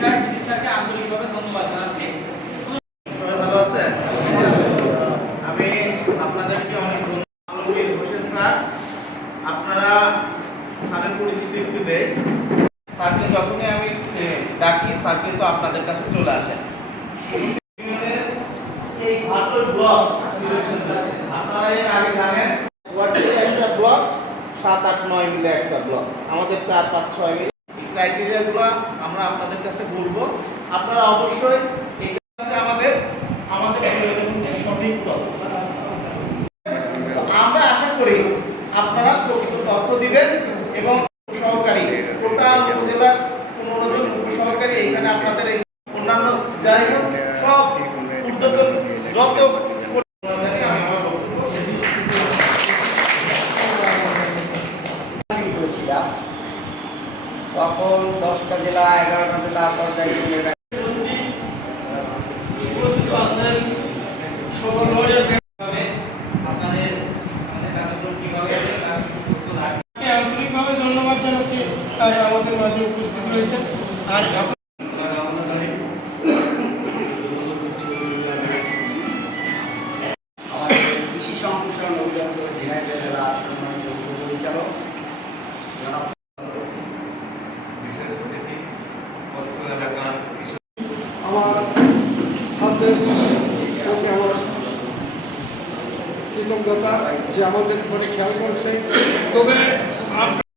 স্যারকে আন্তরিকভাবে ধন্যবাদ জানাচ্ছি। সবাই ভালো আছেন? আমি আপনাদেরকে অনেক ধন্যবাদ হোসেন স্যার। আপনারা স্যারের পরিচিতি একটু দেয়। স্যারকে যখনই আমি ডাকি স্যার কিন্তু আপনাদের কাছে চলে আসেন। এই ঘাটল ব্লক আপনারা এর আগে জানেন ওয়ার্ডের একটা ব্লক 7, 8, 9 মিলে একটা ব্লক, আমাদের 4, 5, 6 মিলে ক্রাইটেরিয়াগুলো আমরা আপনাদের কাছে বলবো। আপনারা অবশ্যই এই আমাদের সঠিক তথ্য আমরা আশা করি আপনারা প্রকৃত তথ্য দিবেন এবং সহকারী টোটাল উপজেলার 15 জন উপসহকারী এখানে আপনাদের এই অন্যান্য যাই হোক সব উদ্যোতন যত তখন 10টা জেলা 11টা জেলা পর্যায়ে আন্তরিকভাবে ধন্যবাদ জানাচ্ছি স্যার আমাদের মাঝে উপস্থিত হয়েছেন। আর আমাদের কৃষি সম্প্রসারণ অধিদপ্তর ঝিনাইদহ জেলা সম্মানিত উপপরিচালক জনাব আমার ছাত্রের প্রতি আমার কৃতজ্ঞতা যে আমাদের উপরে খেয়াল করছে। তবে